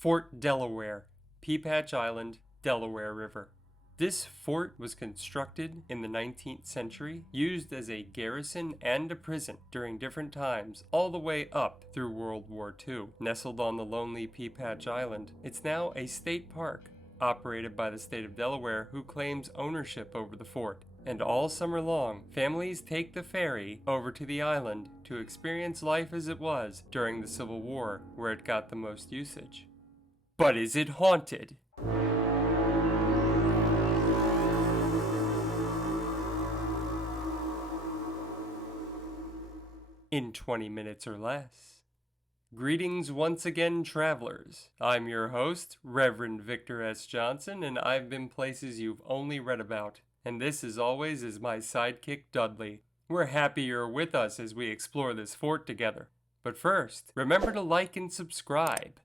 Fort Delaware, Peapatch Island, Delaware River. This fort was constructed in the 19th century, used as a garrison and a prison during different times, all the way up through World War II. Nestled on the lonely Peapatch Island, it's now a state park, operated by the state of Delaware, who claims ownership over the fort. And all summer long, families take the ferry over to the island to experience life as it was during the Civil War, where it got the most usage. But is it haunted? In 20 minutes or less. Greetings once again, travelers. I'm your host, Reverend Victor S. Johnson, and I've been places you've only read about. And this, as always, is my sidekick, Dudley. We're happy you're with us as we explore this fort together. But first, remember to like and subscribe.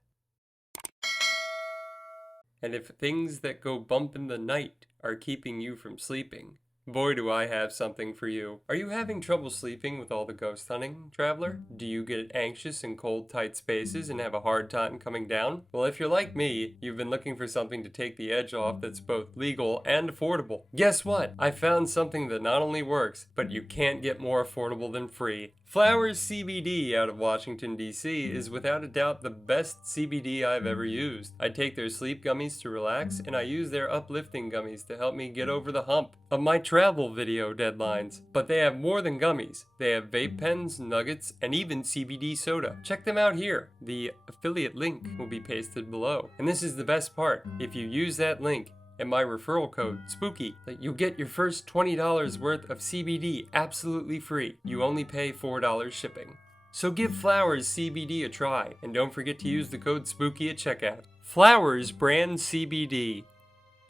And if things that go bump in the night are keeping you from sleeping, boy, do I have something for you. Are you having trouble sleeping with all the ghost hunting, traveler? Do you get anxious in cold, tight spaces and have a hard time coming down? Well, if you're like me, you've been looking for something to take the edge off that's both legal and affordable. Guess what? I found something that not only works, but you can't get more affordable than free. Flowers CBD out of Washington, D.C. is without a doubt the best CBD I've ever used. I take their sleep gummies to relax, and I use their uplifting gummies to help me get over the hump of my travel video deadlines. But they have more than gummies. They have vape pens, nuggets, and even CBD soda. Check them out here. The affiliate link will be pasted below. And this is the best part. If you use that link, and my referral code, SPOOKY, you'll get your first $20 worth of CBD absolutely free. You only pay $4 shipping. So give Flowers CBD a try, and don't forget to use the code SPOOKY at checkout. Flowers brand CBD.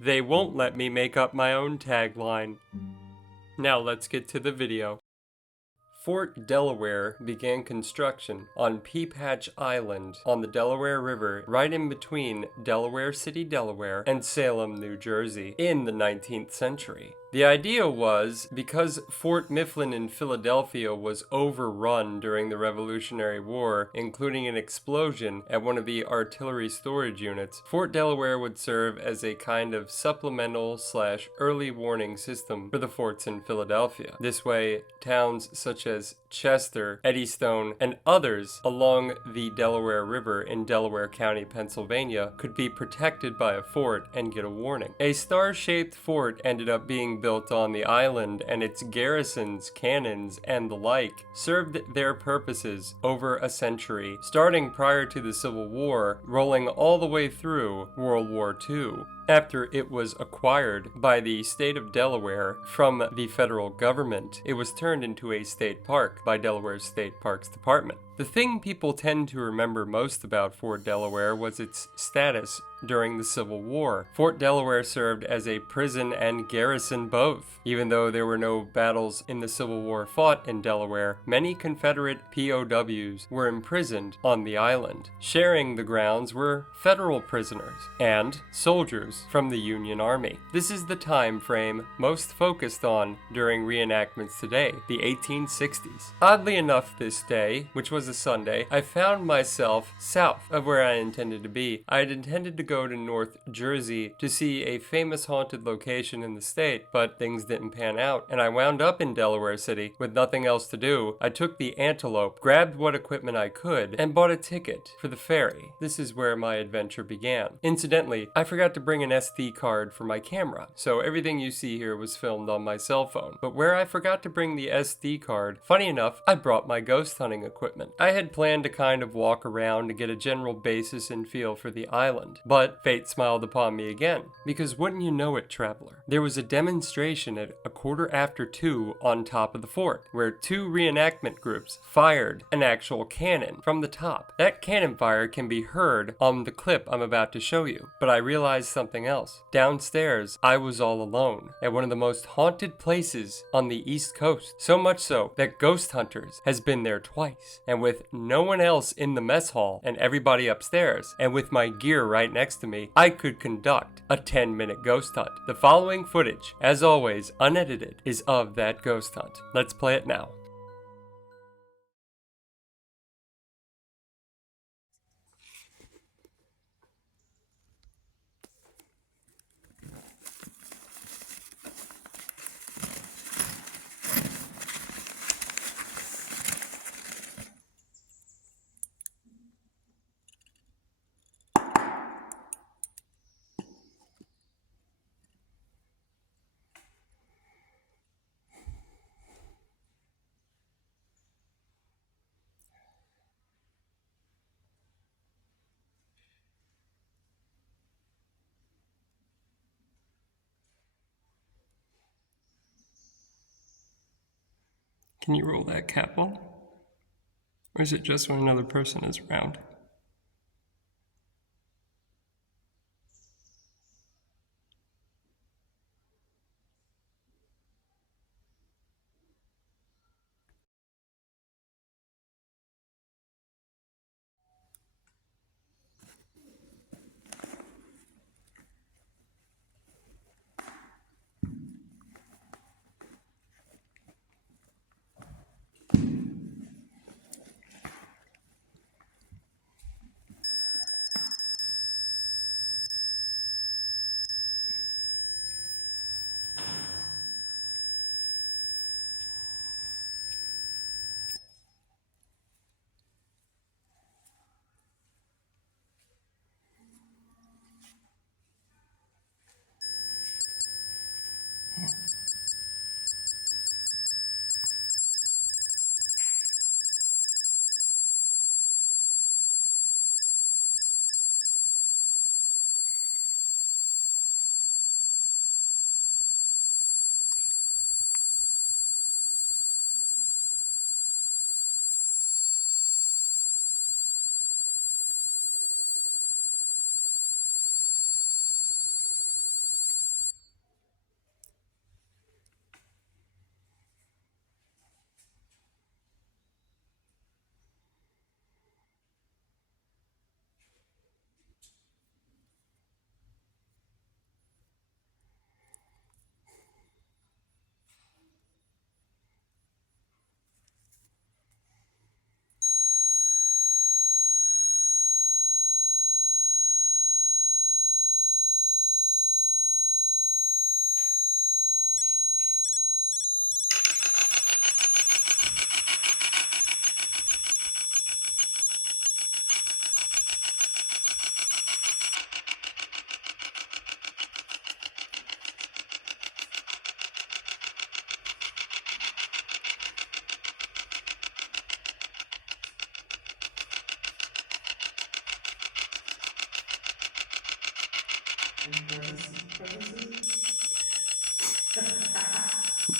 They won't let me make up my own tagline. Now let's get to the video. Fort Delaware began construction on Peapatch Island on the Delaware River, right in between Delaware City, Delaware, and Salem, New Jersey, in the 19th century. The idea was, because Fort Mifflin in Philadelphia was overrun during the Revolutionary War, including an explosion at one of the artillery storage units, Fort Delaware would serve as a kind of supplemental/early warning system for the forts in Philadelphia. This way, towns such as Chester, Eddystone, and others along the Delaware River in Delaware County, Pennsylvania, could be protected by a fort and get a warning. A star-shaped fort ended up being built on the island, and its garrisons, cannons, and the like served their purposes over a century, starting prior to the Civil War, rolling all the way through World War II. After it was acquired by the state of Delaware from the federal government, it was turned into a state park by Delaware's State Parks Department. The thing people tend to remember most about Fort Delaware was its status during the Civil War. Fort Delaware served as a prison and garrison both. Even though there were no battles in the Civil War fought in Delaware, many Confederate POWs were imprisoned on the island. Sharing the grounds were federal prisoners and soldiers from the Union Army. This is the time frame most focused on during reenactments today, the 1860s. Oddly enough, this day, which was a Sunday, I found myself south of where I intended to be. I had intended to go to North Jersey to see a famous haunted location in the state, but things didn't pan out, and I wound up in Delaware City with nothing else to do. I took the Antelope, grabbed what equipment I could, and bought a ticket for the ferry. This is where my adventure began. Incidentally, I forgot to bring an SD card for my camera, so everything you see here was filmed on my cell phone. But where I forgot to bring the SD card, funny enough, I brought my ghost hunting equipment. I had planned to kind of walk around to get a general basis and feel for the island, but fate smiled upon me again, because wouldn't you know it, traveler, there was a demonstration at 2:15 on top of the fort, where two reenactment groups fired an actual cannon from the top. That cannon fire can be heard on the clip I'm about to show you, but I realized something else. Downstairs, I was all alone, at one of the most haunted places on the East Coast, so much so that Ghost Hunters has been there twice, and with no one else in the mess hall and everybody upstairs, and with my gear right next to me, I could conduct a 10-minute ghost hunt. The following footage, as always, unedited, is of that ghost hunt. Let's play it now. Can you roll that cat ball? Or is it just when another person is around?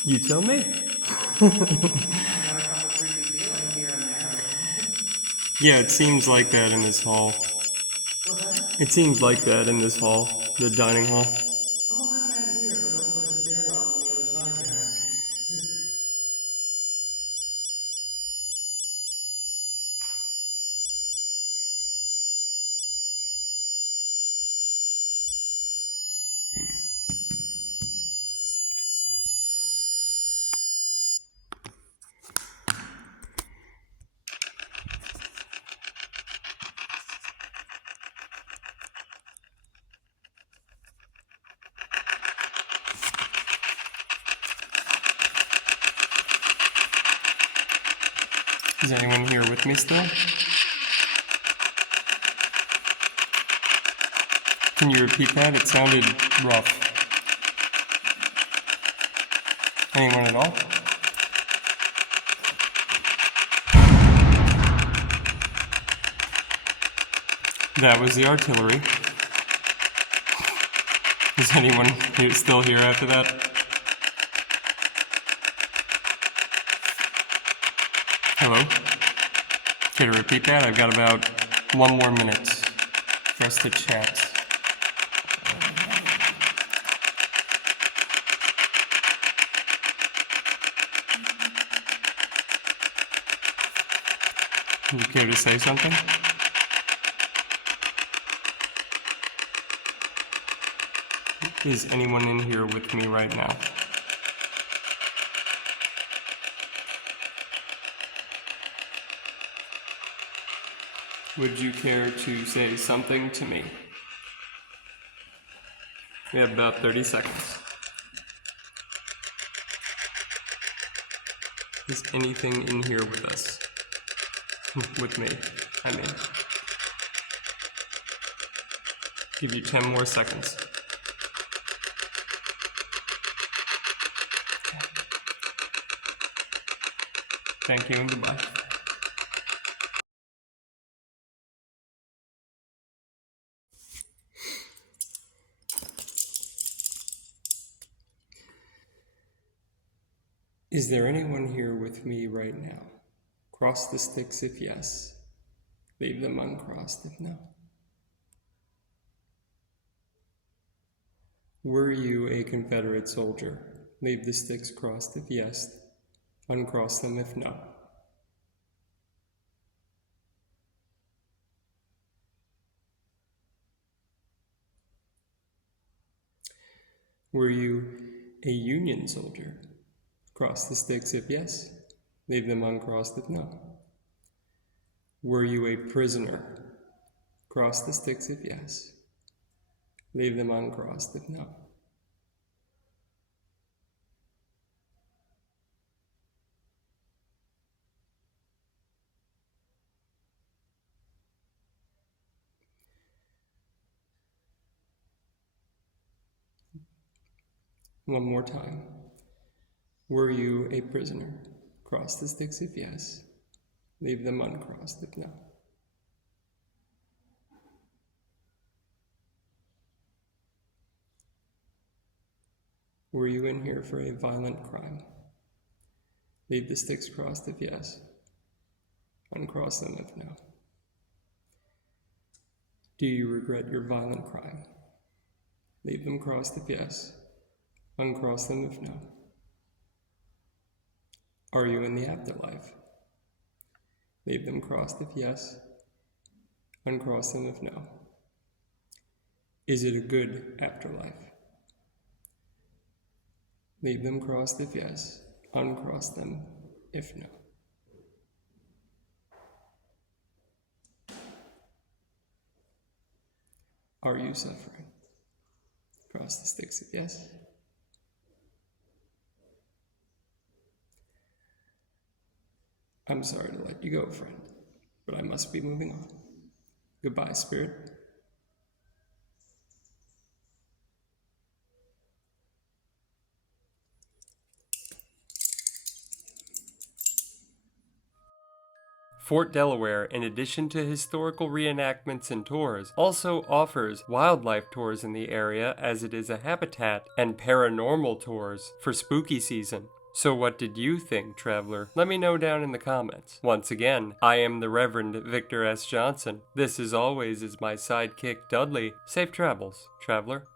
You tell me. Yeah, it seems like that in this hall. It seems like that in this hall, the dining hall. Is anyone here with me still? Can you repeat that? It sounded rough. Anyone at all? That was the artillery. Is anyone still here after that? Hello? Can you repeat that? I've got about 1 more minute for us to chat. You care to say something? Is anyone in here with me right now? Would you care to say something to me? We have about 30 seconds. Is anything in here with us? With me, I mean. Give you 10 more seconds. Thank you and goodbye. Is there anyone here with me right now? Cross the sticks if yes. Leave them uncrossed if no. Were you a Confederate soldier? Leave the sticks crossed if yes. Uncross them if no. Were you a Union soldier? Cross the sticks if yes. Leave them uncrossed if no. Were you a prisoner? Cross the sticks if yes. Leave them uncrossed if no. One more time. Were you a prisoner? Cross the sticks if yes. Leave them uncrossed if no. Were you in here for a violent crime? Leave the sticks crossed if yes. Uncross them if no. Do you regret your violent crime? Leave them crossed if yes. Uncross them if no. Are you in the afterlife? Leave them crossed if yes. Uncross them if no. Is it a good afterlife? Leave them crossed if yes. Uncross them if no. Are you suffering? Cross the sticks if yes. I'm sorry to let you go, friend, but I must be moving on. Goodbye, spirit. Fort Delaware, in addition to historical reenactments and tours, also offers wildlife tours in the area as it is a habitat, and paranormal tours for spooky season. So what did you think, traveler? Let me know down in the comments. Once again, I am the Reverend Victor S. Johnson. This, as always, is my sidekick, Dudley. Safe travels, traveler.